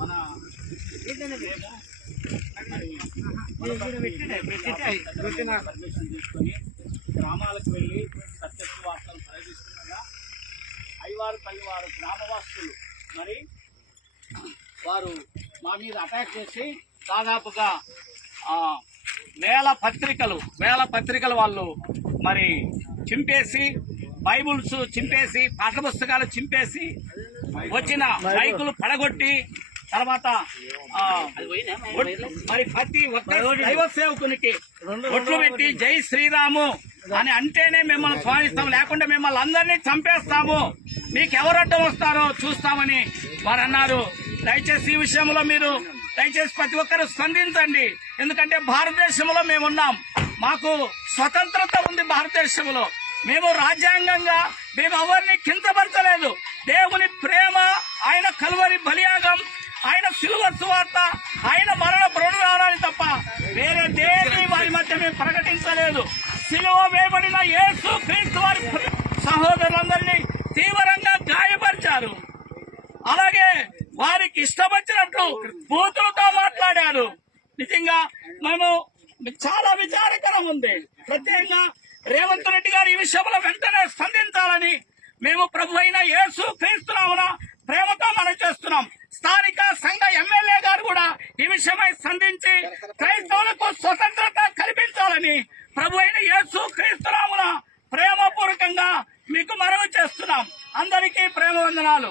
మన తీసుకొని గ్రామాలకు వెళ్ళి సత్యత్వ వార్తలు ప్రయోగిస్తుండగా ఐవారు పల్లివారు గ్రామవాసులు మరి వారు మా మీద అటాక్ చేసి దాదాపుగా వేల పత్రికలు వేల పత్రికలు వాళ్ళు మరి చింపేసి బైబుల్స్ చింపేసి పాఠ్యపుస్తకాలు చింపేసి వచ్చిన మైకులు పడగొట్టి తర్వాత మరి ప్రతి ఒక్క దైవ సేవకునికి ఒట్లు పెట్టి జై శ్రీరాము అని అంటేనే మిమ్మల్ని స్వామిస్తాం. లేకుండా మిమ్మల్ని అందరినీ చంపేస్తాము. మీకు ఎవరు అడ్డం వస్తారో చూస్తామని వారు అన్నారు. దయచేసి ఈ విషయంలో మీరు దయచేసి ప్రతి ఒక్కరు స్పందించండి. ఎందుకంటే భారతదేశంలో మేము ఉన్నాం. మాకు స్వతంత్రత ఉంది భారతదేశంలో. మేము రాజ్యాంగంగా మేము ఎవరిని కించపరచలేదు. దేవుని ప్రేమ ఆయన కలువరి బలియాగం ఆయన సిలువ సువార్త ఆయన మరణ పునరుద్ధారాన్ని తప్ప వేరే దేని వారి మధ్య మేము ప్రకటించలేదు. సిలువ వేయబడిన యేసు క్రీస్తు వారి సహోదరులందరినీ తీవ్రంగా గాయపరిచారు. అలాగే వారికి ఇష్టమచ్చినట్లు బూతులతో మాట్లాడారు. నిజంగా మేము చాలా విచారకరం ఉంది. ప్రత్యేకంగా రేవంత్ రెడ్డి గారు ఈ విషయంలో వెంటనే స్పందించాలని మేము ప్రభు అయిన యేసు క్రీస్తున్నామున ప్రేమతో మనం చేస్తున్నాం. స్థానిక సంఘ ఎమ్మెల్యే గారు కూడా ఈ విషయమై స్పందించి క్రైస్తవులకు స్వతంత్రత కల్పించాలని ప్రభు అయిన యేసు క్రీస్తున్నామన ప్రేమపూర్వకంగా మీకు మనవి చేస్తున్నాం. అందరికీ ప్రేమ వందనాలు.